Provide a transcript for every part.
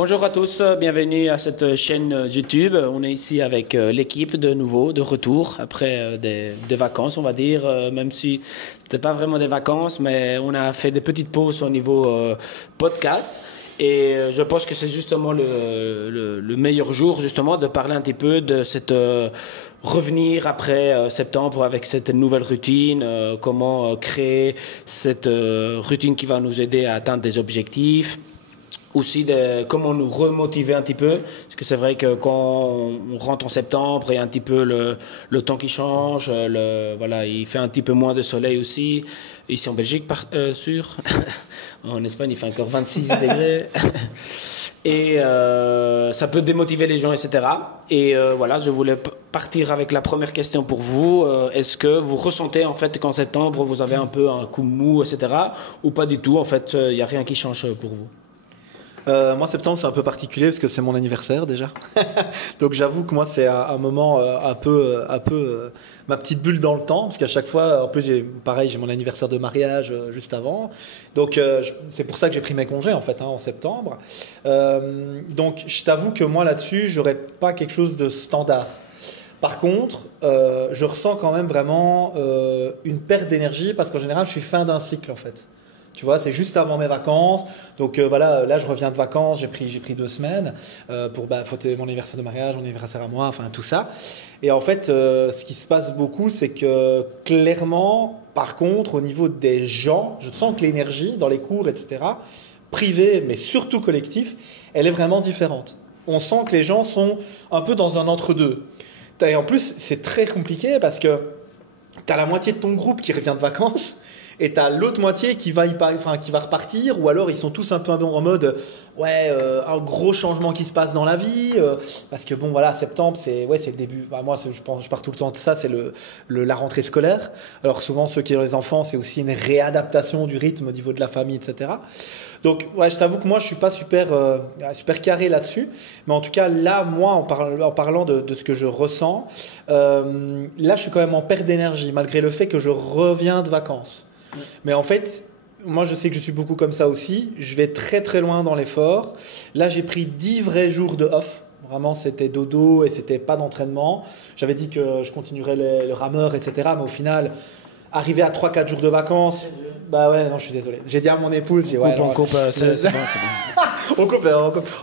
Bonjour à tous, bienvenue à cette chaîne YouTube. On est ici avec l'équipe de nouveau, de retour, après des vacances, on va dire, même si c'était pas vraiment des vacances, mais on a fait des petites pauses au niveau podcast. Et je pense que c'est justement le meilleur jour, justement, de parler un petit peu de cette revenir après septembre avec cette nouvelle routine, comment créer cette routine qui va nous aider à atteindre des objectifs. Aussi comment nous remotiver un petit peu, parce que c'est vrai que quand on rentre en septembre, il y a un petit peu le temps qui change, voilà, il fait un petit peu moins de soleil aussi, ici en Belgique, sûr. En Espagne, il fait encore 26 degrés. Et ça peut démotiver les gens, etc. Et voilà, je voulais partir avec la première question pour vous. Est-ce que vous ressentez en fait qu'en septembre, vous avez un peu un coup de mou, etc. Ou pas du tout, en fait, il n'y a rien qui change pour vous? Moi, septembre, c'est un peu particulier parce que c'est mon anniversaire déjà. Donc, j'avoue que moi, c'est un moment un peu ma petite bulle dans le temps. Parce qu'à chaque fois, en plus, j'ai mon anniversaire de mariage juste avant. Donc, c'est pour ça que j'ai pris mes congés en fait, en septembre. Donc, je t'avoue que moi, là-dessus, j'aurais pas quelque chose de standard. Par contre, je ressens quand même vraiment une perte d'énergie parce qu'en général, je suis fin d'un cycle en fait. Tu vois, c'est juste avant mes vacances. Donc voilà, là je reviens de vacances, j'ai pris 2 semaines pour fêter mon anniversaire de mariage, mon anniversaire à moi, enfin tout ça. Et en fait, ce qui se passe beaucoup, c'est que clairement, par contre, au niveau des gens, je sens que l'énergie dans les cours, etc., privés, mais surtout collectifs, elle est vraiment différente. On sent que les gens sont un peu dans un entre-deux. Et en plus, c'est très compliqué parce que tu as la moitié de ton groupe qui revient de vacances. Et t'as l'autre moitié qui va repartir, ou alors ils sont tous un peu en mode un gros changement qui se passe dans la vie, parce que bon voilà, septembre c'est le début. Moi je pars tout le temps de ça, c'est la rentrée scolaire. Alors souvent ceux qui ont les enfants, c'est aussi une réadaptation du rythme au niveau de la famille, etc. Donc je t'avoue que moi je suis pas super carré là-dessus, mais en tout cas là moi en parlant de ce que je ressens, là je suis quand même en perte d'énergie malgré le fait que je reviens de vacances. Mais en fait, moi je sais que je suis beaucoup comme ça aussi. Je vais très très loin dans l'effort. Là, j'ai pris 10 vrais jours de off. Vraiment, c'était dodo et c'était pas d'entraînement. J'avais dit que je continuerais le rameur, etc. Mais au final, arrivé à 3-4 jours de vacances, bah ouais, non, je suis désolé. J'ai dit à mon épouse, c'est bon, c'est bon. on coupe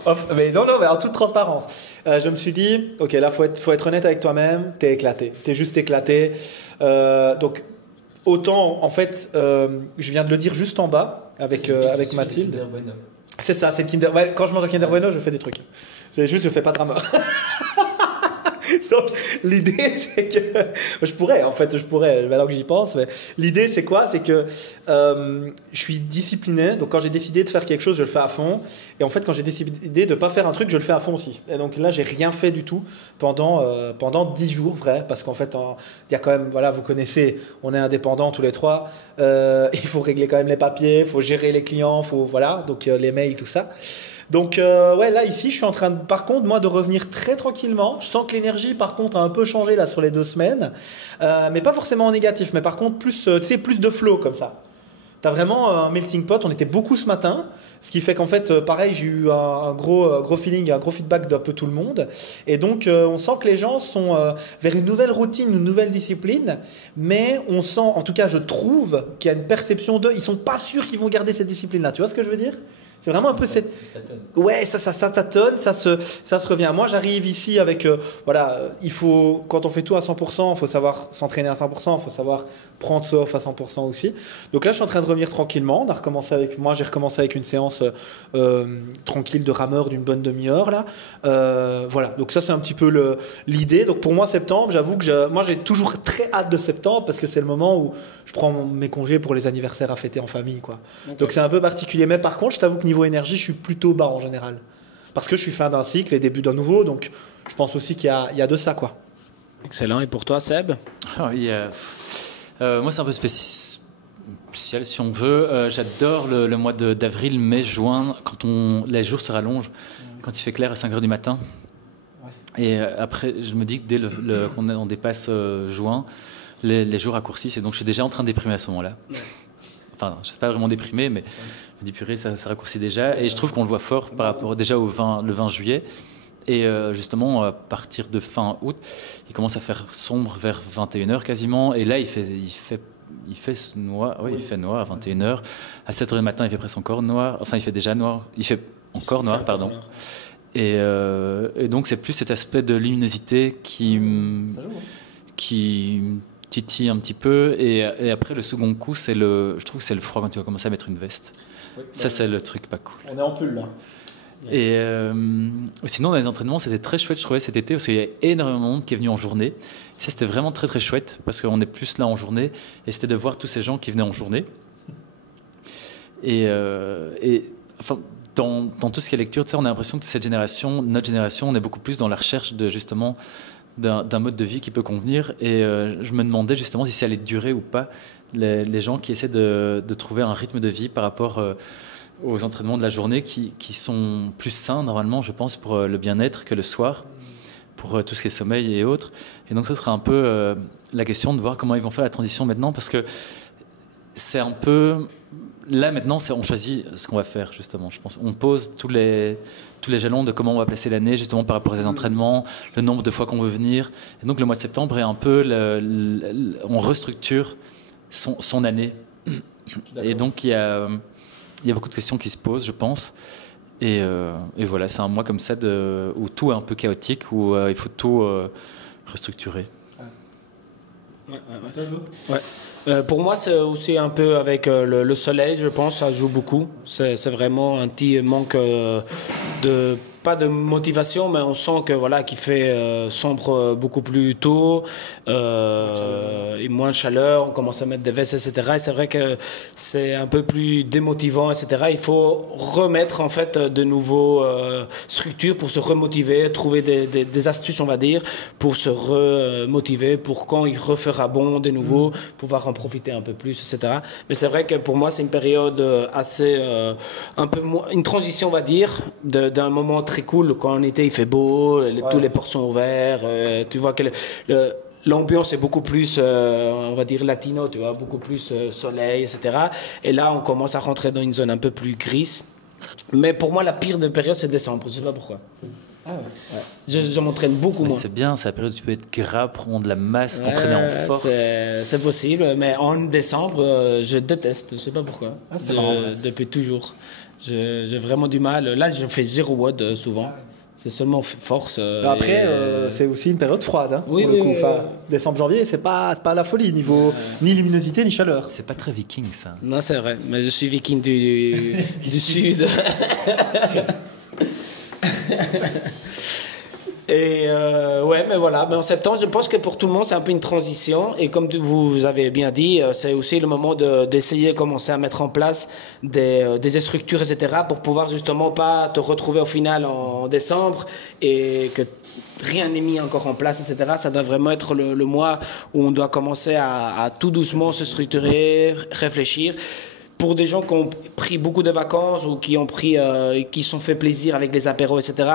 off. Mais non, mais en toute transparence. Je me suis dit, ok, là, faut être honnête avec toi-même. T'es éclaté. T'es juste éclaté. Donc autant, en fait, je viens de le dire juste en bas avec Mathilde. C'est ça, c'est le Kinder. Ouais, quand je mange un Kinder Bueno, je fais des trucs. C'est juste, je fais pas de rameur. Donc, l'idée, c'est que je pourrais, maintenant que j'y pense, mais l'idée, c'est quoi? C'est que je suis discipliné. Donc, quand j'ai décidé de faire quelque chose, je le fais à fond. Et en fait, quand j'ai décidé de ne pas faire un truc, je le fais à fond aussi. Et donc là, j'ai rien fait du tout pendant 10 jours, vrai. Parce qu'en fait, il y a quand même, voilà, vous connaissez, on est indépendants tous les trois. Il faut régler quand même les papiers, il faut gérer les clients, voilà, donc les mails, tout ça. Donc là ici je suis en train par contre moi de revenir très tranquillement. Je sens que l'énergie par contre a un peu changé là sur les 2 semaines, mais pas forcément en négatif, mais par contre plus plus de flow comme ça. T'as vraiment un melting pot. On était beaucoup ce matin, ce qui fait qu'en fait pareil j'ai eu un gros feeling, un gros feedback d'un peu tout le monde, et donc on sent que les gens sont vers une nouvelle routine, une nouvelle discipline, mais on sent, en tout cas je trouve qu'il y a une perception ils sont pas sûrs qu'ils vont garder cette discipline là. Tu vois ce que je veux dire? C'est vraiment un peu cette... Ouais, ça tâtonne, ça se revient. Moi, j'arrive ici avec... il faut, quand on fait tout à 100%, il faut savoir s'entraîner à 100%, il faut savoir prendre ça off à 100% aussi. Donc là, je suis en train de revenir tranquillement. J'ai recommencé avec une séance tranquille de rameur d'une bonne demi-heure. Là. Voilà, donc ça, c'est un petit peu l'idée. Donc pour moi, septembre, j'avoue que moi, j'ai toujours très hâte de septembre parce que c'est le moment où je prends mes congés pour les anniversaires à fêter en famille, quoi. Okay. Donc c'est un peu particulier. Mais par contre, je t'avoue que niveau énergie, je suis plutôt bas en général. Parce que je suis fin d'un cycle et début d'un nouveau. Donc je pense aussi qu'il y a de ça, quoi. Excellent. Et pour toi, Seb? Moi, c'est un peu spécial, si on veut. J'adore le mois d'avril, mai, juin, quand les jours se rallongent, quand il fait clair à 5h du matin. Ouais. Et après, je me dis que dès qu'on dépasse juin, les jours raccourcissent. Et donc, je suis déjà en train de déprimer à ce moment-là. Ouais. enfin, je ne suis pas vraiment déprimé, mais je me dis purée, ça raccourcit déjà. Et je trouve qu'on le voit fort par rapport déjà le 20 juillet. Et justement, à partir de fin août, il commence à faire sombre vers 21h quasiment. Et là, il fait noir, oui, il fait noir à 21h. À 7h du matin, il fait presque encore noir. Enfin, il fait déjà noir. Il fait encore noir, pardon. Et donc, c'est plus cet aspect de luminosité qui titille un petit peu. Et après, le second coup, je trouve que c'est le froid quand tu vas commencer à mettre une veste. Oui, ça, c'est le truc pas cool. On est en pull, là. Et sinon, dans les entraînements, c'était très chouette, je trouvais, cet été, parce qu'il y avait énormément de monde qui est venu en journée. Et ça, c'était vraiment très, très chouette, parce qu'on est plus là en journée. Et c'était de voir tous ces gens qui venaient en journée. Et enfin, dans tout ce qui est lecture, tu sais, on a l'impression que notre génération, on est beaucoup plus dans la recherche de, justement, d'un mode de vie qui peut convenir. Et je me demandais justement si ça allait durer ou pas, les gens qui essaient de trouver un rythme de vie par rapport aux entraînements de la journée qui sont plus sains normalement, je pense, pour le bien-être que le soir, pour tout ce qui est sommeil et autres. Et donc ça sera un peu la question de voir comment ils vont faire la transition maintenant, parce que c'est un peu... Là maintenant, on choisit ce qu'on va faire justement, je pense. On pose tous les jalons de comment on va placer l'année justement par rapport à ces entraînements, le nombre de fois qu'on veut venir. Et donc le mois de septembre est un peu... on restructure son année. Et donc il y a beaucoup de questions qui se posent, je pense. Et voilà, c'est un mois comme ça où tout est un peu chaotique, où il faut tout restructurer. Ouais. Pour moi, c'est aussi un peu avec le soleil, je pense, ça joue beaucoup. C'est vraiment un petit manque pas de motivation, mais on sent que voilà, qu'il fait sombre beaucoup plus tôt, et moins de chaleur, on commence à mettre des vestes, etc. Et c'est vrai que c'est un peu plus démotivant, etc. Il faut remettre en fait de nouveaux structures pour se remotiver, trouver des astuces, on va dire, pour se remotiver, pour quand il refera bon de nouveau, pouvoir en profiter un peu plus, etc. Mais c'est vrai que pour moi, c'est une période assez, un peu moins, une transition, on va dire, d'un moment très cool, quand en été il fait beau, tous les portes sont ouverts, tu vois que l'ambiance est beaucoup plus, on va dire latino, tu vois, beaucoup plus soleil, etc. Et là, on commence à rentrer dans une zone un peu plus grise. Mais pour moi, la pire des périodes, c'est décembre, je sais pas pourquoi. Ah ouais. Je m'entraîne beaucoup moins. C'est bien, c'est la période où tu peux être gras, prendre de la masse, t'entraîner en force. C'est possible, mais en décembre, je déteste, je sais pas pourquoi. Depuis toujours. J'ai vraiment du mal. Là, je fais 0 WOD souvent. C'est seulement force. Après, c'est aussi une période froide. Hein, oui, pour le coup. Enfin, décembre, janvier, c'est pas la folie niveau ni luminosité ni chaleur. C'est pas très viking, ça. Non, c'est vrai. Mais je suis viking du sud. Et ouais, mais voilà. Mais en septembre, je pense que pour tout le monde, c'est un peu une transition. Et comme vous avez bien dit, c'est aussi le moment d'essayer de commencer à mettre en place des structures, etc., pour pouvoir justement pas te retrouver au final en décembre et que rien n'est mis encore en place, etc. Ça doit vraiment être le mois où on doit commencer à tout doucement se structurer, réfléchir. Pour des gens qui ont pris beaucoup de vacances ou qui sont fait plaisir avec les apéros, etc.,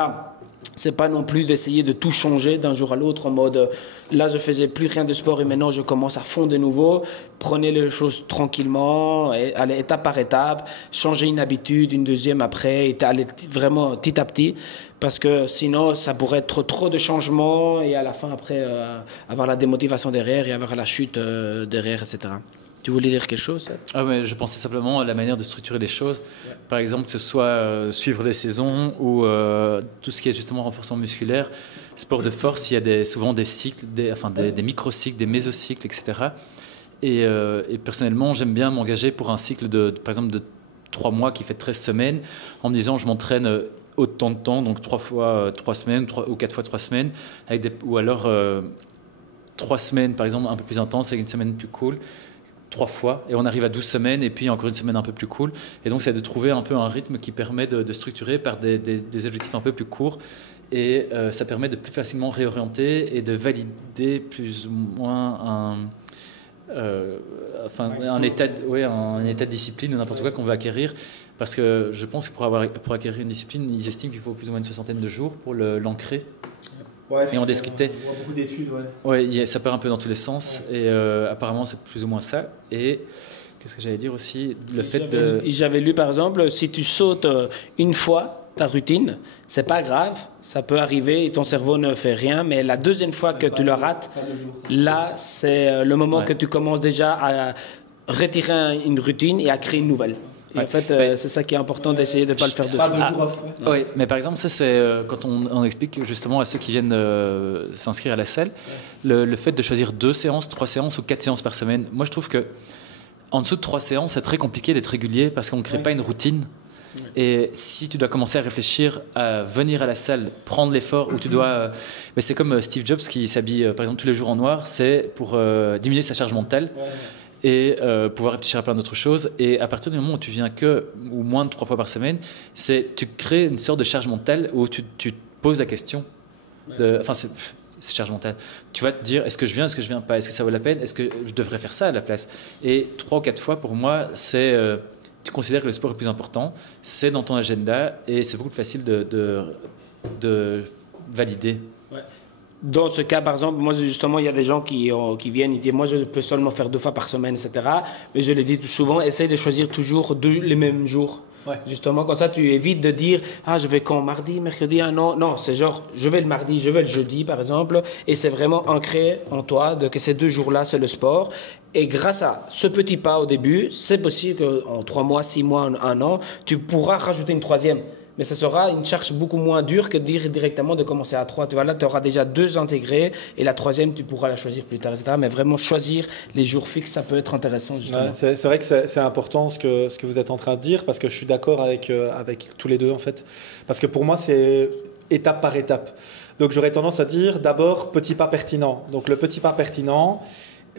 c'est pas non plus d'essayer de tout changer d'un jour à l'autre en mode là je faisais plus rien de sport et maintenant je commence à fond de nouveau. Prenez les choses tranquillement, allez étape par étape, changez une habitude, une deuxième après, et allez vraiment petit à petit, parce que sinon ça pourrait être trop de changements et à la fin après avoir la démotivation derrière et avoir la chute derrière, etc. Tu voulais dire quelque chose? Ah ouais, je pensais simplement à la manière de structurer les choses. Ouais. Par exemple, que ce soit suivre des saisons ou tout ce qui est justement renforcement musculaire, sport de force, il y a souvent des cycles, des microcycles, des mésocycles, etc. Et personnellement, j'aime bien m'engager pour un cycle par exemple de 3 mois qui fait 13 semaines, en me disant je m'entraîne autant de temps, donc 3 fois 3 semaines ou 4 fois 3 semaines, ou alors 3 semaines par exemple un peu plus intense avec une semaine plus cool. 3 fois, et on arrive à 12 semaines, et puis encore une semaine un peu plus cool. Et donc, c'est de trouver un peu un rythme qui permet de structurer par des objectifs un peu plus courts, et ça permet de plus facilement réorienter et de valider plus ou moins un état de discipline ou n'importe quoi qu'on veut acquérir. Parce que je pense que pour acquérir une discipline, ils estiment qu'il faut plus ou moins une 60aine de jours pour l'ancrer. Ouais, et on discutait. On voit beaucoup d'études, ouais. Ouais, ça part un peu dans tous les sens, et apparemment c'est plus ou moins ça. Et qu'est-ce que j'allais dire aussi? Le fait de... J'avais lu par exemple, si tu sautes une fois ta routine, c'est pas grave, ça peut arriver et ton cerveau ne fait rien, mais la deuxième fois que tu le rates, là c'est le moment que tu commences déjà à retirer une routine et à créer une nouvelle. Et en fait, c'est ça qui est important d'essayer de ne pas le faire deux fois. Oui, mais par exemple, ça c'est quand on explique justement à ceux qui viennent s'inscrire à la salle, le fait de choisir 2 séances, 3 séances ou 4 séances par semaine. Moi, je trouve que en dessous de 3 séances, c'est très compliqué d'être régulier parce qu'on ne crée pas une routine. Et si tu dois commencer à réfléchir à venir à la salle, prendre l'effort, où tu dois... mais c'est comme Steve Jobs qui s'habille par exemple tous les jours en noir, c'est pour diminuer sa charge mentale et pouvoir réfléchir à plein d'autres choses. Et à partir du moment où tu viens ou moins de 3 fois par semaine, tu crées une sorte de charge mentale où tu te poses la question. Enfin, c'est charge mentale. Tu vas te dire, est-ce que je viens pas? Est-ce que ça vaut la peine? Est-ce que je devrais faire ça à la place? Et 3 ou 4 fois, pour moi, c'est... tu considères que le sport est le plus important, c'est dans ton agenda et c'est beaucoup plus facile de valider. Dans ce cas, par exemple, moi justement, il y a des gens qui viennent, ils disent moi je peux seulement faire 2 fois par semaine, etc. Mais je le dis souvent, essaye de choisir toujours les mêmes jours. Justement, comme ça, tu évites de dire je vais quand mardi, mercredi, non, c'est genre je vais le mardi, je vais le jeudi, par exemple, et c'est vraiment ancré en toi que ces 2 jours-là, c'est le sport. Et grâce à ce petit pas au début, c'est possible qu'en 3 mois, 6 mois, 1 an, tu pourras rajouter une 3e. Mais ça sera une charge beaucoup moins dure que de dire directement de commencer à 3. Tu vois, là, tu auras déjà 2 intégrés et la 3e, tu pourras la choisir plus tard, etc. Mais vraiment, choisir les jours fixes, ça peut être intéressant, justement. C'est vrai que c'est important ce que vous êtes en train de dire, parce que je suis d'accord avec tous les deux, en fait. Parce que pour moi, c'est étape par étape. Donc, j'aurais tendance à dire d'abord petit pas pertinent. Donc, le petit pas pertinent...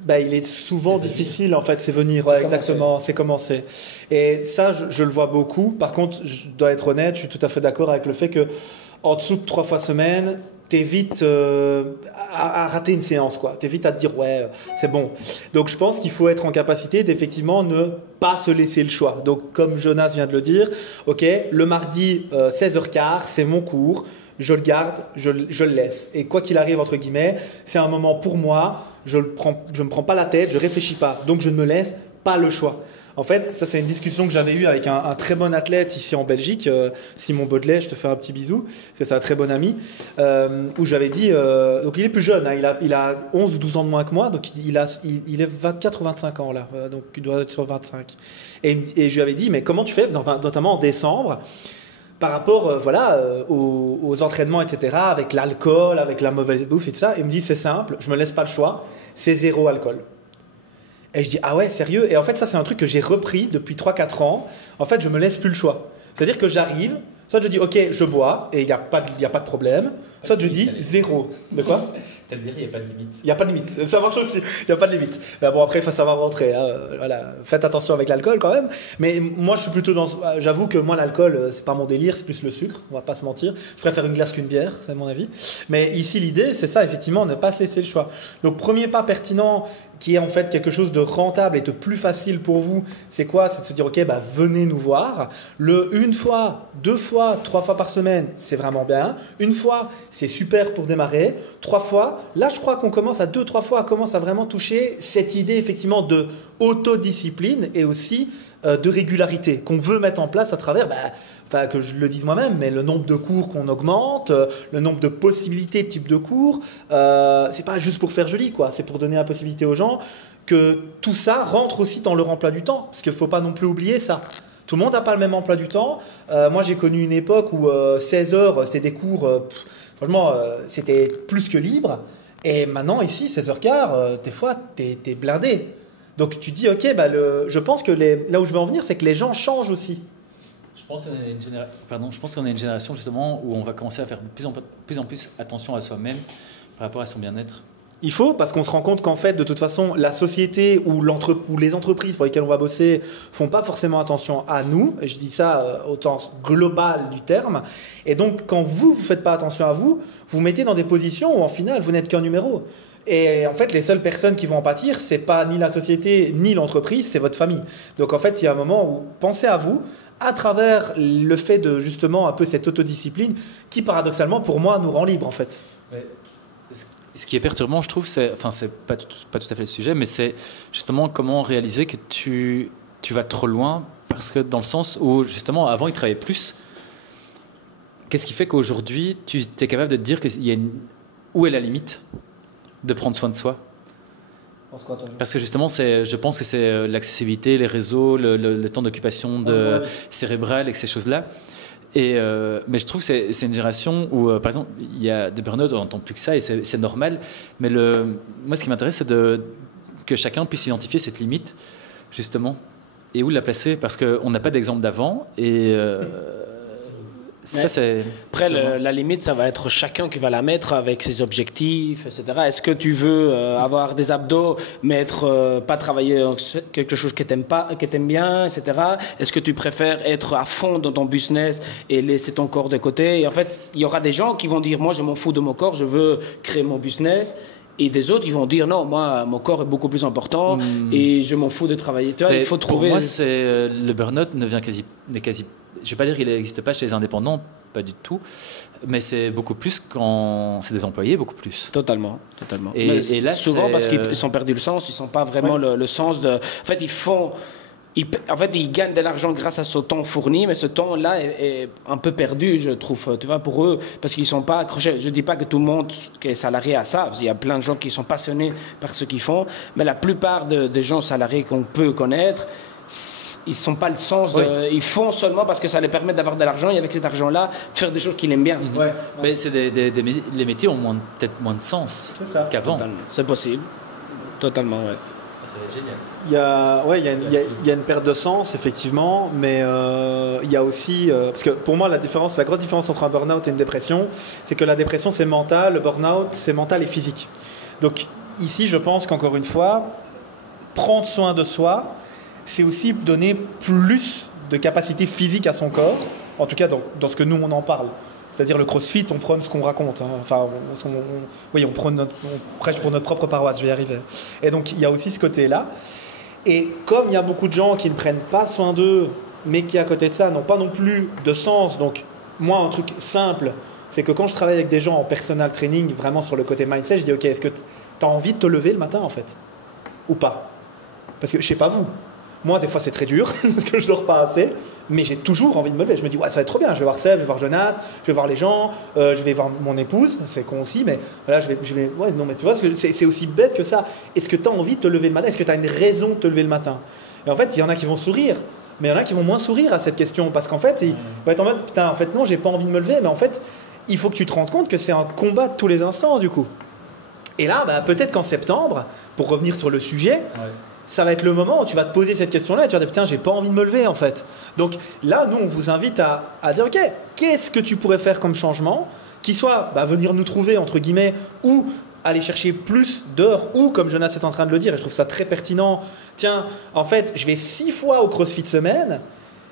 il est souvent difficile, en fait, c'est venir. Exactement, c'est commencer. Et ça, je le vois beaucoup. Par contre, je dois être honnête, je suis tout à fait d'accord avec le fait que en dessous de 3 fois semaine, t'évites à rater une séance, quoi. T'évites à te dire, c'est bon. Donc, je pense qu'il faut être en capacité d'effectivement ne pas se laisser le choix. Donc, comme Jonas vient de le dire, ok, le mardi 16h15, c'est mon cours. Je le garde, je le laisse. Et quoi qu'il arrive, entre guillemets, c'est un moment pour moi, je me prends pas la tête, je réfléchis pas. Donc, je ne me laisse pas le choix. En fait, ça, c'est une discussion que j'avais eue avec un très bon athlète ici en Belgique, Simon Baudelet, je te fais un petit bisou, c'est un très bon ami, où j'avais dit, donc il est plus jeune, hein, il a 11 ou 12 ans de moins que moi, donc il est 24 ou 25 ans là, donc il doit être sur 25. Et je lui avais dit, mais comment tu fais, notamment en décembre, par rapport aux entraînements, etc., avec l'alcool, avec la mauvaise bouffe et tout ça. Il me dit, c'est simple, je me laisse pas le choix, c'est 0 alcool. Et je dis, ah ouais, sérieux? Et en fait, ça, c'est un truc que j'ai repris depuis 3-4 ans. En fait, je me laisse plus le choix. C'est-à-dire que j'arrive, soit je dis, ok, je bois, et il n'y a pas de problème, soit je dis 0. De quoi? Il n'y a pas de limite. Il n'y a pas de limite, ça marche aussi, il n'y a pas de limite. Mais bon, après, il faut savoir rentrer. Hein. Voilà. Faites attention avec l'alcool quand même. Mais moi, je suis plutôt dans. J'avoue que moi, l'alcool, c'est pas mon délire, c'est plus le sucre, on va pas se mentir. Je préfère une glace qu'une bière, c'est mon avis. Mais ici, l'idée, c'est ça, effectivement, ne pas se laisser le choix. Donc, premier pas pertinent, qui est en fait quelque chose de rentable et de plus facile pour vous, c'est quoi? C'est de se dire, ok, venez nous voir. 1 fois, 2 fois, 3 fois par semaine, c'est vraiment bien. 1 fois, c'est super pour démarrer. 3 fois, là, je crois qu'on commence à 2-3 fois, on commence à vraiment toucher cette idée effectivement de autodiscipline et aussi de régularité qu'on veut mettre en place à travers, que je le dise moi-même, mais le nombre de cours qu'on augmente, le nombre de possibilités de type de cours, c'est pas juste pour faire joli, quoi. C'est pour donner la possibilité aux gens que tout ça rentre aussi dans leur emploi du temps, parce qu'il faut pas non plus oublier ça. Tout le monde n'a pas le même emploi du temps. Moi, j'ai connu une époque où 16 heures, c'était des cours, franchement, c'était plus que libre. Et maintenant, ici, 16h15, des fois, t'es blindé. Donc, tu te dis, ok, je pense que là où je veux en venir, c'est que les gens changent aussi. Je pense qu'on est une génération, justement, où on va commencer à faire de plus en plus attention à soi-même par rapport à son bien-être. Il faut, parce qu'on se rend compte qu'en fait, de toute façon, la société ou les entreprises pour lesquelles on va bosser font pas forcément attention à nous. Et je dis ça au sens global du terme. Et donc, quand vous faites pas attention à vous, vous mettez dans des positions où, en final, vous n'êtes qu'un numéro. Et en fait, les seules personnes qui vont en pâtir, c'est pas ni la société ni l'entreprise, c'est votre famille. Donc, en fait, il y a un moment où pensez à vous à travers le fait de justement un peu cette autodiscipline qui, paradoxalement, pour moi, nous rend libres, en fait. Ouais. Ce qui est perturbant, je trouve, c'est pas tout à fait le sujet, mais c'est justement comment réaliser que tu vas trop loin, parce que dans le sens où, justement, avant, il travaillait plus. Qu'est-ce qui fait qu'aujourd'hui, tu es capable de te dire où est la limite de prendre soin de soi? Parce que justement, je pense que c'est l'accessibilité, les réseaux, le temps d'occupation cérébrale et ces choses-là. Mais je trouve que c'est une génération où, par exemple, il y a des burn-out, on n'entend plus que ça et c'est normal. Mais moi, ce qui m'intéresse, c'est que chacun puisse identifier cette limite, justement, et où la placer, parce qu'on n'a pas d'exemple d'avant. Ça, c'est... Après, la limite, ça va être chacun qui va la mettre avec ses objectifs, etc. Est-ce que tu veux avoir des abdos, mais pas travailler quelque chose que t'aimes pas, que t'aimes bien, etc. Est-ce que tu préfères être à fond dans ton business et laisser ton corps de côté? Et en fait, il y aura des gens qui vont dire, moi, je m'en fous de mon corps, je veux créer mon business. Et des autres, ils vont dire, non, moi, mon corps est beaucoup plus important et je m'en fous de travailler. Tu vois, il faut trouver... Pour moi, le burn-out n'est quasi... Je ne vais pas dire qu'il n'existe pas chez les indépendants, pas du tout, mais c'est beaucoup plus quand c'est des employés, beaucoup plus. Totalement. Et là, souvent, parce qu'ils ont perdu le sens, ils ne sont pas vraiment le sens de... En fait, ils gagnent de l'argent grâce à ce temps fourni, mais ce temps-là est un peu perdu, je trouve, tu vois, pour eux, parce qu'ils ne sont pas accrochés. Je ne dis pas que tout le monde qui est salarié a ça, parce qu'il y a plein de gens qui sont passionnés par ce qu'ils font, mais la plupart des gens salariés qu'on peut connaître, ils ne sont pas le sens ils font seulement parce que ça les permet d'avoir de l'argent et avec cet argent-là, faire des choses qu'ils aiment bien. Mais les métiers ont peut-être moins de sens qu'avant. C'est possible. Totalement, ouais. Ça va être génial. Il y a une perte de sens, effectivement, mais il y a aussi... parce que pour moi, la grosse différence entre un burn-out et une dépression, c'est que la dépression, c'est mental, le burn-out, c'est mental et physique. Donc ici, je pense qu'encore une fois, prendre soin de soi, c'est aussi donner plus de capacité physique à son corps, en tout cas dans ce que nous, on en parle. C'est-à-dire le crossfit, on prône ce qu'on raconte. Hein. Enfin, on prêche pour notre propre paroisse, je vais y arriver. Et donc, il y a aussi ce côté-là. Et comme il y a beaucoup de gens qui ne prennent pas soin d'eux, mais qui, à côté de ça, n'ont pas non plus de sens. Donc, moi, un truc simple, c'est que quand je travaille avec des gens en personal training, vraiment sur le côté mindset, je dis, OK, est-ce que tu as envie de te lever le matin, en fait? Ou pas? Parce que, je sais pas vous. Moi, des fois, c'est très dur parce que je dors pas assez, mais j'ai toujours envie de me lever. Je me dis, ouais, ça va être trop bien. Je vais voir Seb, je vais voir Jonas, je vais voir les gens, je vais voir mon épouse, c'est con aussi, mais voilà, je vais. Ouais, non, mais tu vois, c'est aussi bête que ça. Est-ce que tu as envie de te lever le matin? Est-ce que tu as une raison de te lever le matin? Et en fait, il y en a qui vont sourire, mais il y en a qui vont moins sourire à cette question parce qu'en fait, ils vont être en mode, putain, en fait, non, j'ai pas envie de me lever, mais en fait, il faut que tu te rendes compte que c'est un combat de tous les instants, du coup. Et là, peut-être qu'en septembre, pour revenir sur le sujet, ça va être le moment où tu vas te poser cette question-là et tu vas te dire, putain, j'ai pas envie de me lever, en fait. Donc là, nous, on vous invite à dire, OK, qu'est-ce que tu pourrais faire comme changement qui soit venir nous trouver, entre guillemets, ou aller chercher plus d'heures, ou, comme Jonas est en train de le dire, et je trouve ça très pertinent, tiens, en fait, je vais 6 fois au CrossFit semaine,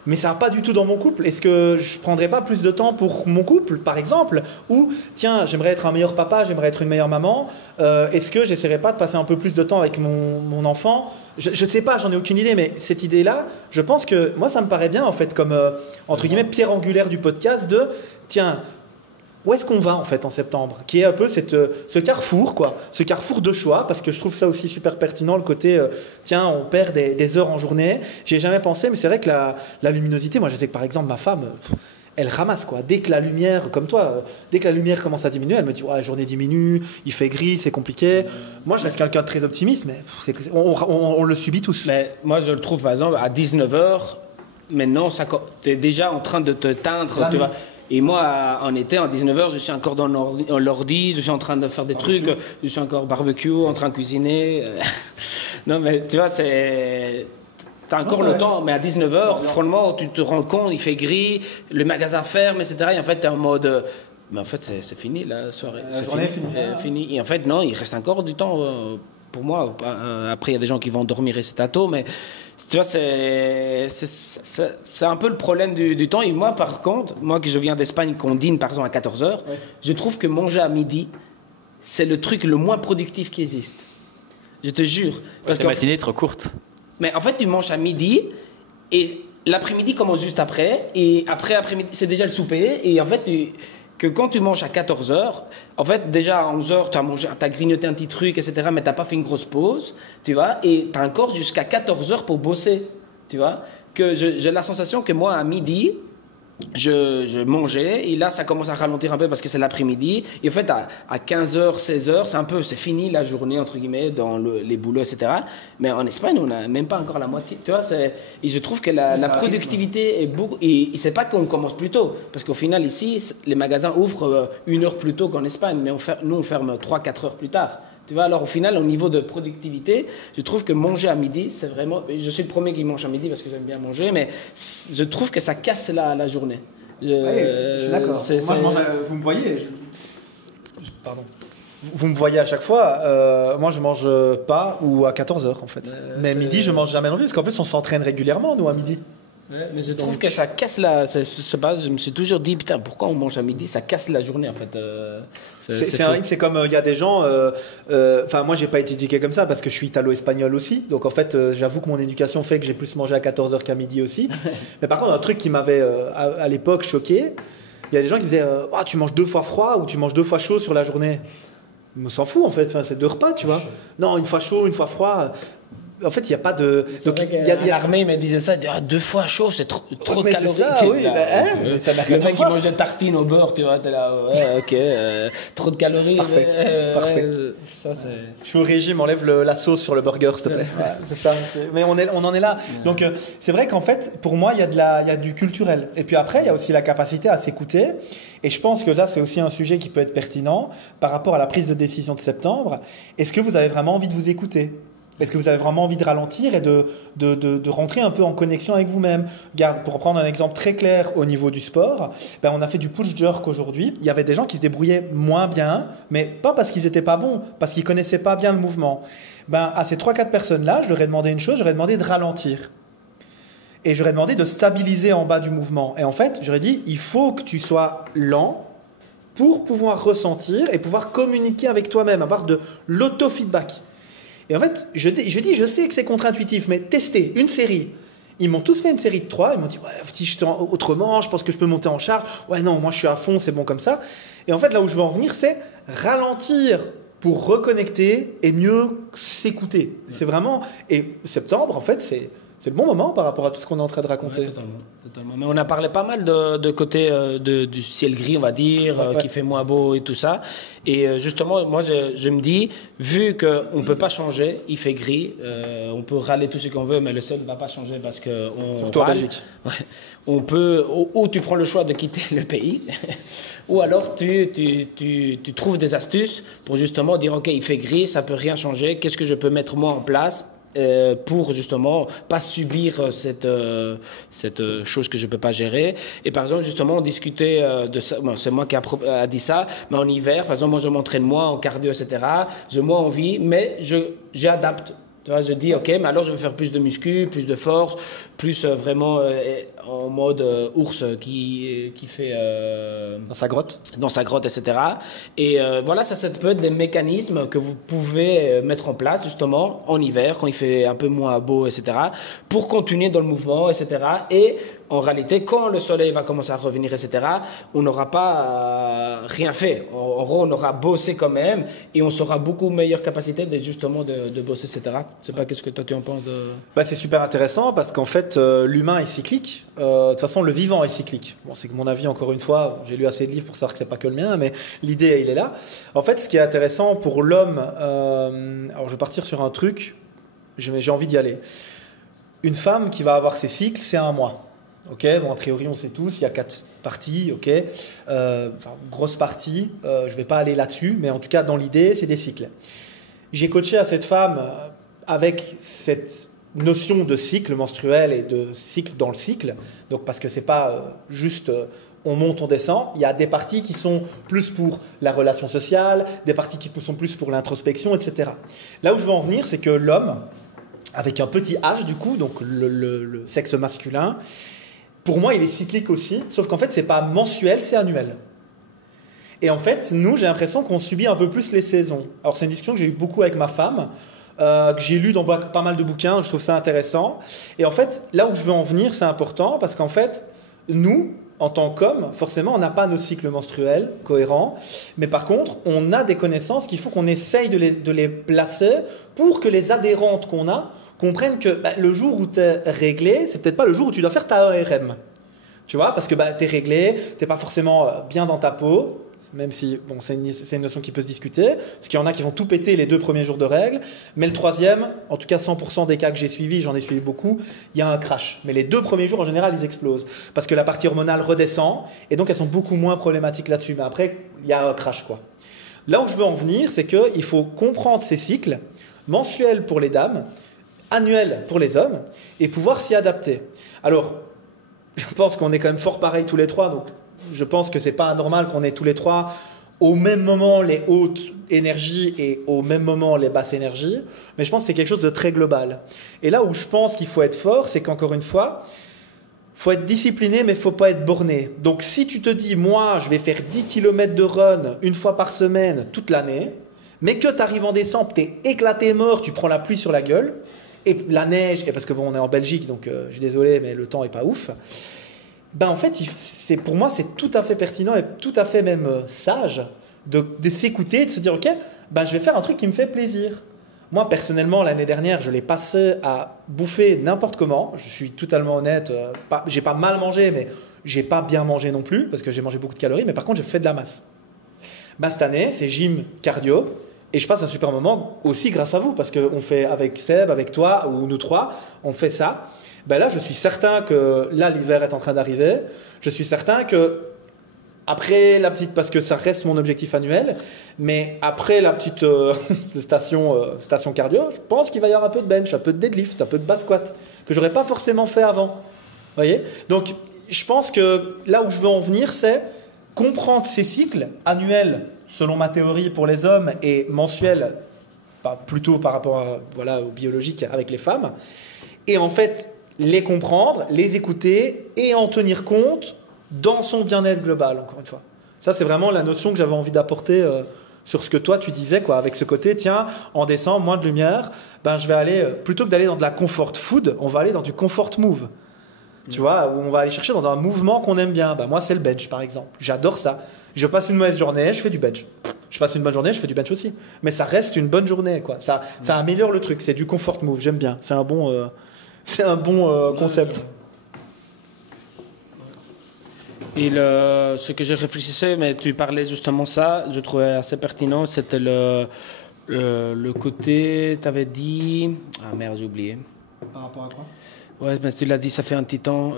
mais ça va pas du tout dans mon couple. Est-ce que je prendrais pas plus de temps pour mon couple, par exemple? Ou, tiens, j'aimerais être un meilleur papa, j'aimerais être une meilleure maman. Est-ce que j'essaierais pas de passer un peu plus de temps avec mon enfant? Je sais pas, j'en ai aucune idée, mais cette idée-là, je pense que moi, ça me paraît bien, en fait, comme, entre guillemets, pierre angulaire du podcast de, tiens, où est-ce qu'on va en fait en septembre, qui est un peu ce carrefour, quoi, ce carrefour de choix, parce que je trouve ça aussi super pertinent, le côté tiens, on perd des heures en journée. J'y ai jamais pensé, mais c'est vrai que la luminosité, moi je sais que par exemple ma femme, elle ramasse, quoi. Dès que la lumière, comme toi, dès que la lumière commence à diminuer, elle me dit ouais, la journée diminue, il fait gris, c'est compliqué. Moi je reste quelqu'un de très optimiste, mais on le subit tous. Mais moi je le trouve par exemple à 19h, maintenant tu es déjà en train de te teindre, tu vois. Et moi, en été, en 19h, je suis encore dans l'ordi, je suis en train de faire des trucs, je suis encore barbecue, en train de cuisiner. Non, mais tu vois, t'as encore le temps, mais à 19h, franchement, tu te rends compte, il fait gris, le magasin ferme, etc. Et en fait, t'es en mode... Mais en fait, c'est fini, la soirée. La journée est finie. Et en fait, non, il reste encore du temps pour moi. Après, il y a des gens qui vont dormir et c'est à tôt, mais... Tu vois, c'est un peu le problème du temps. Et moi, par contre, moi que je viens d'Espagne, qu'on dîne par exemple à 14h, je trouve que manger à midi, c'est le truc le moins productif qui existe. Je te jure. Parce que la matinée est trop courte. Mais en fait, tu manges à midi et l'après-midi commence juste après. Et après-midi, c'est déjà le souper. Et en fait, que quand tu manges à 14 heures, en fait, déjà à 11 heures, tu as grignoté un petit truc, etc., mais tu n'as pas fait une grosse pause, tu vois, et tu as encore jusqu'à 14 heures pour bosser, tu vois. Que j'ai la sensation que moi, à midi, je mangeais, et là, ça commence à ralentir un peu parce que c'est l'après-midi. Et en fait, à 15h, 16h, c'est fini la journée, entre guillemets, dans les boulots, etc. Mais en Espagne, on n'a même pas encore la moitié. Tu vois, et je trouve que la productivité est beaucoup. Et c'est pas qu'on commence plus tôt. Parce qu'au final, ici, les magasins ouvrent 1 heure plus tôt qu'en Espagne. Mais nous, on ferme 3-4 heures plus tard. Tu vois, alors au final, au niveau de productivité, je trouve que manger à midi, c'est vraiment... Je suis le premier qui mange à midi parce que j'aime bien manger, mais je trouve que ça casse la journée. Je suis d'accord. Moi, je mange... Vous me voyez Pardon. Vous me voyez à chaque fois. Moi, je mange pas ou à 14h en fait. Mais midi, je mange jamais non plus parce qu'en plus, on s'entraîne régulièrement, nous, à midi. Ouais, mais je trouve que ça casse je sais pas, je me suis toujours dit, putain, pourquoi on mange à midi? Ça casse la journée, en fait. C'est comme, il y a des gens, enfin, moi, j'ai pas été éduqué comme ça parce que je suis italo-espagnol aussi. Donc, en fait, j'avoue que mon éducation fait que j'ai plus mangé à 14h qu'à midi aussi. Mais par contre, un truc qui m'avait, à l'époque, choqué, il y a des gens qui disaient, oh, tu manges 2 fois froid ou tu manges 2 fois chaud sur la journée. On s'en fout, en fait. Enfin, c'est 2 repas, tu vois. Non, 1 fois chaud, 1 fois froid. En fait, il n'y a pas de. Donc, l'armée me disait ça, 2 fois chaud, c'est trop de calories. Ça, oui, le mec qui mange des tartines au beurre, tu vois, t'es là, ouais, ok, trop de calories. Parfait. Ça, c'est... Je suis au régime, enlève la sauce sur le burger, s'il te plaît. Ouais, c'est ça. Mais on en est là. Donc, c'est vrai qu'en fait, pour moi, il y a du culturel. Et puis après, il y a aussi la capacité à s'écouter. Et je pense que ça, c'est aussi un sujet qui peut être pertinent par rapport à la prise de décision de septembre. Est-ce que vous avez vraiment envie de vous écouter ? Est-ce que vous avez vraiment envie de ralentir et de rentrer un peu en connexion avec vous-même? Regarde, pour prendre un exemple très clair au niveau du sport, on a fait du push jerk aujourd'hui. Il y avait des gens qui se débrouillaient moins bien, mais pas parce qu'ils n'étaient pas bons, parce qu'ils ne connaissaient pas bien le mouvement. À ces 3-4 personnes-là, je leur ai demandé une chose, je leur ai demandé de ralentir. Et je leur ai demandé de stabiliser en bas du mouvement. Et en fait, je leur ai dit, il faut que tu sois lent pour pouvoir ressentir et pouvoir communiquer avec toi-même, avoir de l'autofeedback. Et en fait, je sais que c'est contre-intuitif, mais testez une série. Ils m'ont tous fait une série de 3. Ils m'ont dit, ouais, si je sens autrement, je pense que je peux monter en charge. Ouais, non, moi je suis à fond, c'est bon comme ça. Et en fait, là où je veux en venir, c'est ralentir pour reconnecter et mieux s'écouter. C'est vraiment... Et septembre, en fait, c'est le bon moment par rapport à tout ce qu'on est en train de raconter. Ouais, totalement. Mais on a parlé pas mal de côté du ciel gris, on va dire, qui fait moins beau et tout ça. Et justement, moi, je me dis, vu qu'on ne peut pas changer, il fait gris, on peut râler tout ce qu'on veut, mais le ciel ne va pas changer parce qu'on surtout en Belgique. Ouais. On peut, ou tu prends le choix de quitter le pays, ou alors tu trouves des astuces pour justement dire, OK, il fait gris, ça ne peut rien changer, qu'est-ce que je peux mettre moi en place pour justement pas subir cette chose que je peux pas gérer. Et par exemple, justement, on discutait de ça. Bon, c'est moi qui a dit ça, mais en hiver, par exemple, moi je m'entraîne moins en cardio, etc. J'ai moins envie, mais j'adapte. Tu vois, je dis, OK, mais alors je vais faire plus de muscu, plus de force, plus vraiment en mode ours qui fait... dans sa grotte. Dans sa grotte, etc. Et voilà, ça peut être des mécanismes que vous pouvez mettre en place, justement, en hiver, quand il fait un peu moins beau, etc., pour continuer dans le mouvement, etc. Et en réalité, quand le soleil va commencer à revenir, etc., on n'aura pas rien fait. En gros, on aura bossé quand même et on sera beaucoup meilleure capacité justement de bosser, etc. Je sais pas, qu'est-ce que toi tu en penses de... C'est super intéressant parce qu'en fait, l'humain est cyclique. De toute façon, le vivant est cyclique. Bon, c'est que mon avis, encore une fois, j'ai lu assez de livres pour savoir que c'est pas que le mien, mais l'idée, il est là. En fait, ce qui est intéressant pour l'homme, alors je vais partir sur un truc, j'ai envie d'y aller. Une femme qui va avoir ses cycles, c'est 1 mois. Ok, bon, a priori, on sait tous, il y a 4 parties, ok, grosse partie, je vais pas aller là-dessus, mais en tout cas, dans l'idée, c'est des cycles. J'ai coaché à cette femme avec cette notion de cycle menstruel et de cycle dans le cycle, donc parce que c'est pas juste on monte, on descend, il y a des parties qui sont plus pour la relation sociale, des parties qui sont plus pour l'introspection, etc. Là où je veux en venir, c'est que l'homme, avec un petit H du coup, donc le sexe masculin, pour moi, il est cyclique aussi, sauf qu'en fait, c'est pas mensuel, c'est annuel. Et en fait, nous, j'ai l'impression qu'on subit un peu plus les saisons. Alors, c'est une discussion que j'ai eue beaucoup avec ma femme, que j'ai lu dans pas mal de bouquins, je trouve ça intéressant. Et en fait, là où je veux en venir, c'est important, parce qu'en fait, nous, en tant qu'homme, forcément, on n'a pas nos cycles menstruels cohérents, mais par contre, on a des connaissances qu'il faut qu'on essaye de les placer pour que les adhérentes qu'on a comprennent que le jour où tu es réglé, c'est peut-être pas le jour où tu dois faire ta ARM. Tu vois, parce que tu es réglé, tu n'es pas forcément bien dans ta peau, même si bon, c'est une notion qui peut se discuter, parce qu'il y en a qui vont tout péter les 2 premiers jours de règles, mais le 3e, en tout cas 100% des cas que j'ai suivis, j'en ai suivi beaucoup, il y a un crash. Mais les 2 premiers jours, en général, ils explosent, parce que la partie hormonale redescend, et donc elles sont beaucoup moins problématiques là-dessus. Mais après, il y a un crash, quoi. Là où je veux en venir, c'est qu'il faut comprendre ces cycles, mensuels pour les dames, annuels pour les hommes, et pouvoir s'y adapter. Alors, je pense qu'on est quand même fort pareils tous les 3, donc je pense que c'est pas anormal qu'on ait tous les 3 au même moment les hautes énergies et au même moment les basses énergies, mais je pense que c'est quelque chose de très global. Et là où je pense qu'il faut être fort, c'est qu'encore une fois, il faut être discipliné, mais il ne faut pas être borné. Donc si tu te dis, moi, je vais faire 10 km de run une fois par semaine toute l'année, mais que tu arrives en décembre, tu es éclaté mort, tu prends la pluie sur la gueule, et la neige, et parce que bon, on est en Belgique, donc je suis désolé, mais le temps n'est pas ouf. En fait, pour moi, c'est tout à fait pertinent et tout à fait même sage de s'écouter, de se dire, ok, je vais faire un truc qui me fait plaisir. Moi, personnellement, l'année dernière, je l'ai passé à bouffer n'importe comment. Je suis totalement honnête, j'ai pas mal mangé, mais j'ai pas bien mangé non plus, parce que j'ai mangé beaucoup de calories, mais par contre, j'ai fait de la masse. Cette année, c'est gym, cardio. Et je passe un super moment aussi grâce à vous, parce qu'on fait avec Seb, avec toi, ou nous 3, on fait ça. Là, je suis certain que là, l'hiver est en train d'arriver. Je suis certain que après la petite, parce que ça reste mon objectif annuel, mais après la petite station cardio, je pense qu'il va y avoir un peu de bench, un peu de deadlift, un peu de basse squat, que j'aurais pas forcément fait avant. Voyez ? Donc, je pense que là où je veux en venir, c'est comprendre ces cycles annuels, selon ma théorie pour les hommes, et mensuels, plutôt par rapport au biologique avec les femmes, et en fait les comprendre, les écouter et en tenir compte dans son bien-être global, encore une fois. Ça, c'est vraiment la notion que j'avais envie d'apporter sur ce que toi tu disais, quoi, avec ce côté, tiens, en décembre, moins de lumière, je vais aller, plutôt que d'aller dans de la comfort food, on va aller dans du comfort move. Tu vois, où on va aller chercher dans un mouvement qu'on aime bien. Moi, c'est le bench, par exemple. J'adore ça. Je passe une mauvaise journée, je fais du bench. Je passe une bonne journée, je fais du bench aussi. Mais ça reste une bonne journée, quoi. Ça améliore le truc. C'est du comfort move, j'aime bien. C'est un bon concept. Et ce que je réfléchissais, mais tu parlais justement ça, je trouvais assez pertinent, c'était le côté, tu avais dit... Ah merde, j'ai oublié. Par rapport à quoi ? Ouais, mais tu l'as dit, ça fait un petit temps.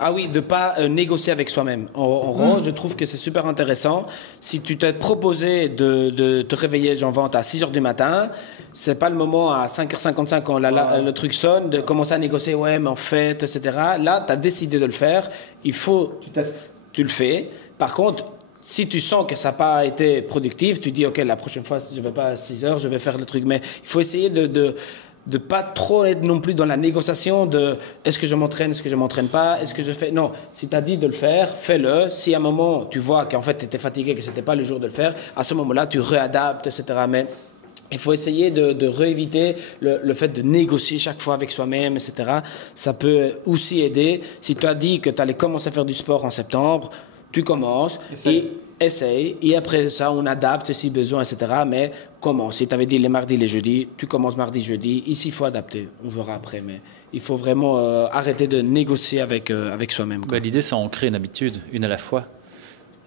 Ah oui, de ne pas négocier avec soi-même. En gros, je trouve que c'est super intéressant. Si tu t'es proposé de te réveiller, j'en vente, à 6h du matin, c'est pas le moment à 5h55 quand le truc sonne, de commencer à négocier, ouais, mais en fait, etc. Là, tu as décidé de le faire. Il faut... Tu testes. Tu le fais. Par contre, si tu sens que ça n'a pas été productif, tu dis, OK, la prochaine fois, je ne vais pas à 6h, je vais faire le truc. Mais il faut essayer de pas trop être non plus dans la négociation de est-ce que je m'entraîne, est-ce que je m'entraîne pas, est-ce que je fais... Non, si tu as dit de le faire, fais-le. Si à un moment, tu vois qu'en fait, tu étais fatigué, que ce n'était pas le jour de le faire, à ce moment-là, tu réadaptes, etc. Mais il faut essayer de rééviter le fait de négocier chaque fois avec soi-même, etc. Ça peut aussi aider. Si tu as dit que tu allais commencer à faire du sport en septembre, tu commences et essaye. Et après ça, on adapte si besoin, etc. Mais commence. Si tu avais dit les mardis, les jeudis, tu commences mardi, jeudi. Ici, il faut adapter. On verra après. Mais il faut vraiment arrêter de négocier avec soi-même. L'idée, c'est en créer une habitude, une à la fois.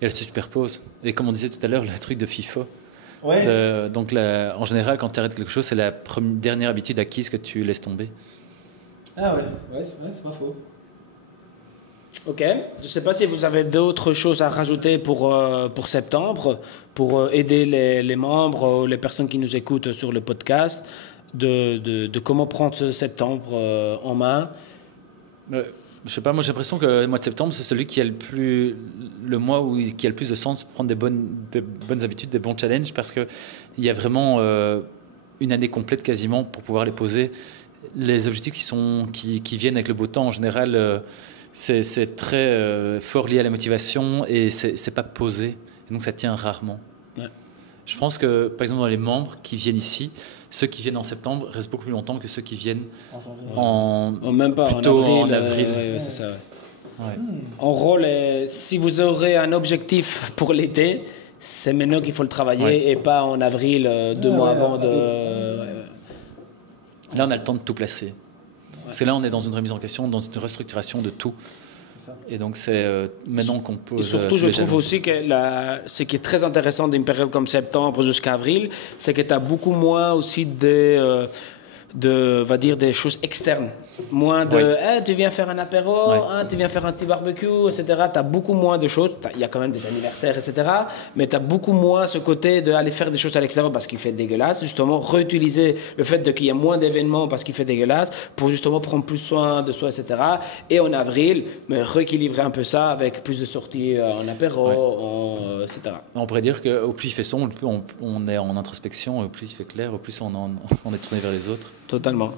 Et elle se superpose. Et comme on disait tout à l'heure, le truc de FIFO. Ouais. Donc, en général, quand tu arrêtes quelque chose, c'est la dernière habitude acquise que tu laisses tomber. Ah ouais, c'est pas faux. Ok, je ne sais pas si vous avez d'autres choses à rajouter pour septembre, pour aider les membres ou les personnes qui nous écoutent sur le podcast, de comment prendre ce septembre en main. Je sais pas, moi j'ai l'impression que le mois de septembre, c'est celui qui a le mois qui a le plus de sens pour prendre des bonnes habitudes, des bons challenges, parce qu'il y a vraiment une année complète quasiment pour pouvoir les poser. Les objectifs qui viennent avec le beau temps, en général... C'est très fort lié à la motivation et c'est pas posé. Et donc ça tient rarement. Ouais. Je pense que, par exemple, dans les membres qui viennent ici, ceux qui viennent en septembre restent beaucoup plus longtemps que ceux qui viennent même pas, plutôt en avril. Ouais, c'est ça. Ouais. En rôle, si vous aurez un objectif pour l'été, c'est maintenant qu'il faut le travailler et pas en avril, 2 mois avant de... Là, on a le temps de tout placer. Parce que là, on est dans une remise en question, dans une restructuration de tout. Et donc, c'est maintenant qu'on pose... Et surtout, je trouve aussi que ce qui est très intéressant d'une période comme septembre jusqu'à avril, c'est que tu as beaucoup moins aussi va dire des choses externes. Moins de tu viens faire un apéro, tu viens faire un petit barbecue, etc. Tu as beaucoup moins de choses. Il y a quand même des anniversaires, etc. Mais tu as beaucoup moins ce côté d'aller faire des choses à l'extérieur parce qu'il fait dégueulasse. Justement, réutiliser le fait qu'il y a moins d'événements parce qu'il fait dégueulasse pour justement prendre plus soin de soi, etc. Et en avril, rééquilibrer un peu ça avec plus de sorties en apéro, etc. On pourrait dire qu'au plus il fait sombre, au plus on est en introspection, au plus il fait clair, au plus on est tourné vers les autres. Totalement.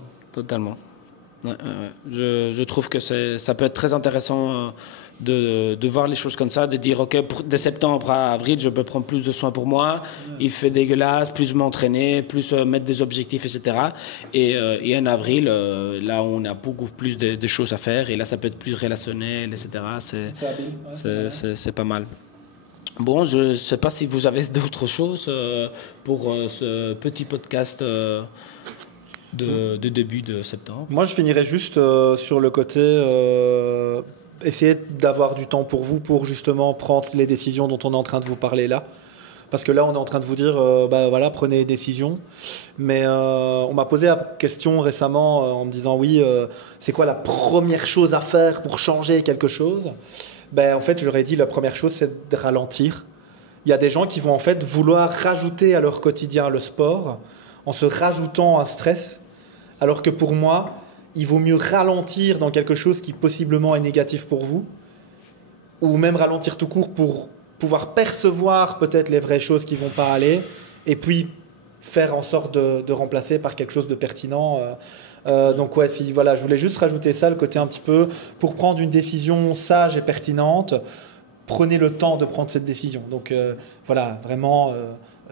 Je trouve que ça peut être très intéressant de voir les choses comme ça, de dire ok, de septembre à avril, je peux prendre plus de soin pour moi, il fait dégueulasse, plus m'entraîner, plus mettre des objectifs, etc. Et en avril, là on a beaucoup plus de choses à faire et là ça peut être plus relationnel, etc. C'est pas mal. Bon, je ne sais pas si vous avez d'autres choses pour ce petit podcast de début de septembre. Moi, je finirais juste sur le côté essayer d'avoir du temps pour vous pour justement prendre les décisions dont on est en train de vous parler là. Parce que là, on est en train de vous dire, voilà, prenez des décisions. Mais on m'a posé la question récemment en me disant, oui, c'est quoi la première chose à faire pour changer quelque chose ? En fait, j'aurais dit, la première chose, c'est de ralentir. Il y a des gens qui vont en fait vouloir rajouter à leur quotidien le sport en se rajoutant un stress, alors que pour moi, il vaut mieux ralentir dans quelque chose qui possiblement est négatif pour vous, ou même ralentir tout court pour pouvoir percevoir peut-être les vraies choses qui ne vont pas aller, et puis faire en sorte de remplacer par quelque chose de pertinent. Donc ouais, voilà, je voulais juste rajouter ça, le côté un petit peu, pour prendre une décision sage et pertinente, prenez le temps de prendre cette décision. Donc voilà, vraiment...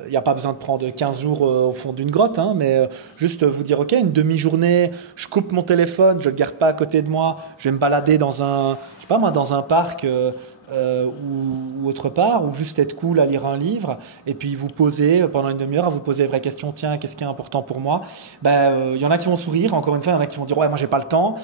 Il n'y a pas besoin de prendre 15 jours au fond d'une grotte, mais juste vous dire, ok, une demi-journée, je coupe mon téléphone, je ne le garde pas à côté de moi, je vais me balader dans un parc ou autre part, ou juste être cool à lire un livre, et puis vous poser pendant une demi-heure, à vous poser les vraies questions, tiens, qu'est-ce qui est important pour moi ? Y en a qui vont sourire, encore une fois, il y en a qui vont dire, ouais, moi j'ai pas le temps.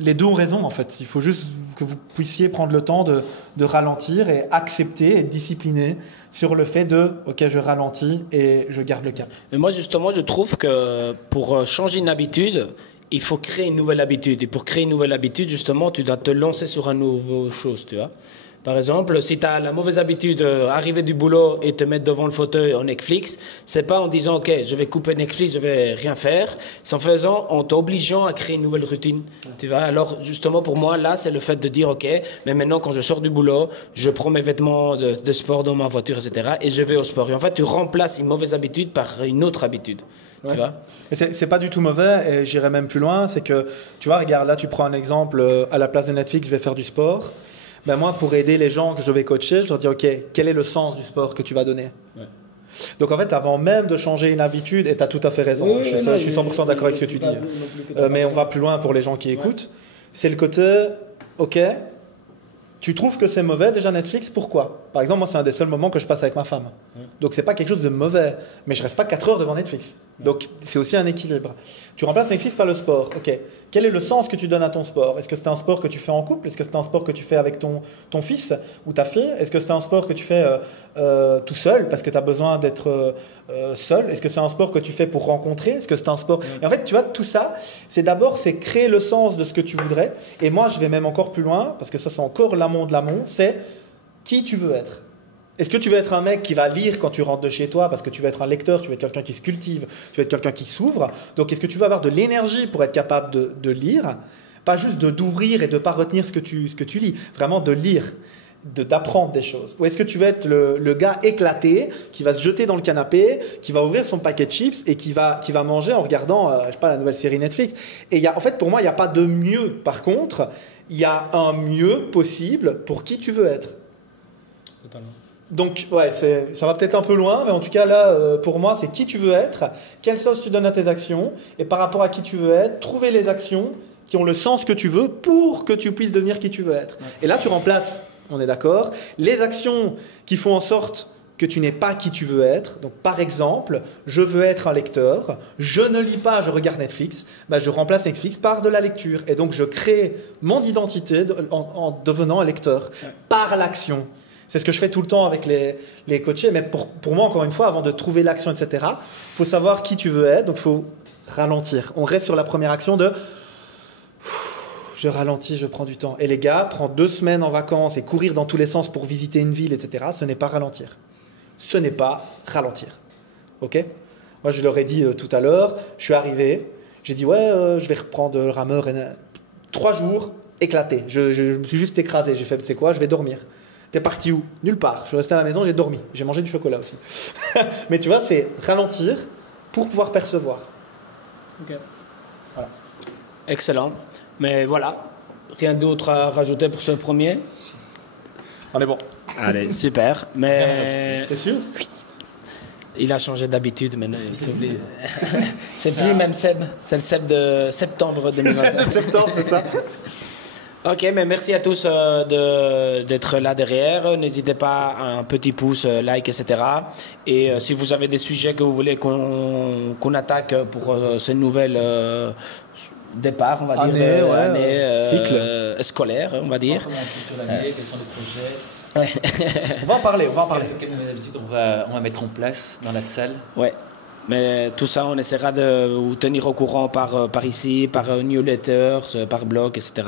Les deux ont raison en fait, il faut juste que vous puissiez prendre le temps de ralentir et accepter, être discipliné sur le fait de ok, je ralentis et je garde le cap. Mais moi justement je trouve que pour changer une habitude, il faut créer une nouvelle habitude, et pour créer une nouvelle habitude justement tu dois te lancer sur une nouvelle chose, tu vois. Par exemple, si tu as la mauvaise habitude d'arriver du boulot et te mettre devant le fauteuil en Netflix, c'est pas en disant ok, je vais couper Netflix, je vais rien faire. C'est en t'obligeant à créer une nouvelle routine. Tu vois. Alors justement pour moi là, c'est le fait de dire ok, mais maintenant quand je sors du boulot, je prends mes vêtements de sport dans ma voiture, etc. et je vais au sport. Et en fait, tu remplaces une mauvaise habitude par une autre habitude. Ouais. Tu vois. Et c'est pas du tout mauvais, et j'irai même plus loin, c'est que tu vois, regarde là, tu prends un exemple, à la place de Netflix, je vais faire du sport. Moi, pour aider les gens que je vais coacher, je leur dis, ok, quel est le sens du sport que tu vas donner ? Donc en fait, avant même de changer une habitude, et tu as tout à fait raison, je suis 100% d'accord avec ce que tu dis, mais on va plus loin pour les gens qui écoutent, c'est le côté, ok, tu trouves que c'est mauvais déjà Netflix, pourquoi ? Par exemple, moi c'est un des seuls moments que je passe avec ma femme, donc c'est pas quelque chose de mauvais, mais je reste pas 4 heures devant Netflix, donc c'est aussi un équilibre. Tu remplaces Netflix par le sport, ok, quel est le sens que tu donnes à ton sport ? Est-ce que c'est un sport que tu fais en couple ? Est-ce que c'est un sport que tu fais avec ton fils ou ta fille ? Est-ce que c'est un sport que tu fais tout seul parce que tu as besoin d'être seul ? Est-ce que c'est un sport que tu fais pour rencontrer ? Est-ce que c'est un sport... Et en fait, tu vois, tout ça, c'est créer le sens de ce que tu voudrais. Et moi, je vais même encore plus loin, parce que ça, c'est encore l'amont de l'amont, c'est qui tu veux être. Est-ce que tu veux être un mec qui va lire quand tu rentres de chez toi parce que tu veux être un lecteur, tu veux être quelqu'un qui se cultive, tu veux être quelqu'un qui s'ouvre. Donc, est-ce que tu veux avoir de l'énergie pour être capable de lire ? Pas juste d'ouvrir et de ne pas retenir ce que tu lis, vraiment de lire, d'apprendre des choses. Ou est-ce que tu veux être le gars éclaté qui va se jeter dans le canapé, qui va ouvrir son paquet de chips et qui va manger en regardant la nouvelle série Netflix ? Et en fait, pour moi, il n'y a pas de mieux. Par contre, il y a un mieux possible pour qui tu veux être. Totalement. Donc, ouais, ça va peut-être un peu loin, mais en tout cas, là, pour moi, c'est qui tu veux être, quelle sauce tu donnes à tes actions, et par rapport à qui tu veux être, trouver les actions qui ont le sens que tu veux pour que tu puisses devenir qui tu veux être. Et là, tu remplaces, on est d'accord, les actions qui font en sorte que tu n'es pas qui tu veux être. Donc, par exemple, je veux être un lecteur, je ne lis pas, je regarde Netflix, bah, je remplace Netflix par de la lecture. Et donc, je crée mon identité en devenant un lecteur par l'action. C'est ce que je fais tout le temps avec les coachés. Mais pour moi, encore une fois, avant de trouver l'action, etc., il faut savoir qui tu veux être. Donc, il faut ralentir. On reste sur la première action de... Je ralentis, je prends du temps. Et les gars, prendre 2 semaines en vacances et courir dans tous les sens pour visiter une ville, etc., ce n'est pas ralentir. Ce n'est pas ralentir. Ok ? Moi, je leur ai dit tout à l'heure, je suis arrivé, j'ai dit, je vais reprendre rameur. 3 jours, éclaté. Je me suis juste écrasé. J'ai fait, tu sais quoi, je vais dormir. T'es parti où ? Nulle part. Je suis resté à la maison, j'ai dormi. J'ai mangé du chocolat aussi. Mais tu vois, c'est ralentir pour pouvoir percevoir. Ok. Voilà. Excellent. Mais voilà, rien d'autre à rajouter pour ce premier. On est bon. Allez, super. Mais T'es sûr ? il a changé d'habitude maintenant. C'est plus le même Seb. C'est le Seb de septembre 2025. Septembre, c'est ça. Ok, mais merci à tous d'être là derrière. N'hésitez pas à un petit pouce, like, etc. Et si vous avez des sujets que vous voulez qu'on attaque pour ce nouvel départ, on va dire, cycle scolaire, on va dire. Quels sont les projets ? On va en parler. Quelles nouvelles habitudes on va mettre en place dans la salle ? Ouais. Mais tout ça, on essaiera de vous tenir au courant par ici, par newsletter, par blog, etc.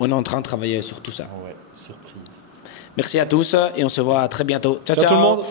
On est en train de travailler sur tout ça. Ouais, surprise. Merci à tous et on se voit très bientôt. Ciao, Ciao tout le monde.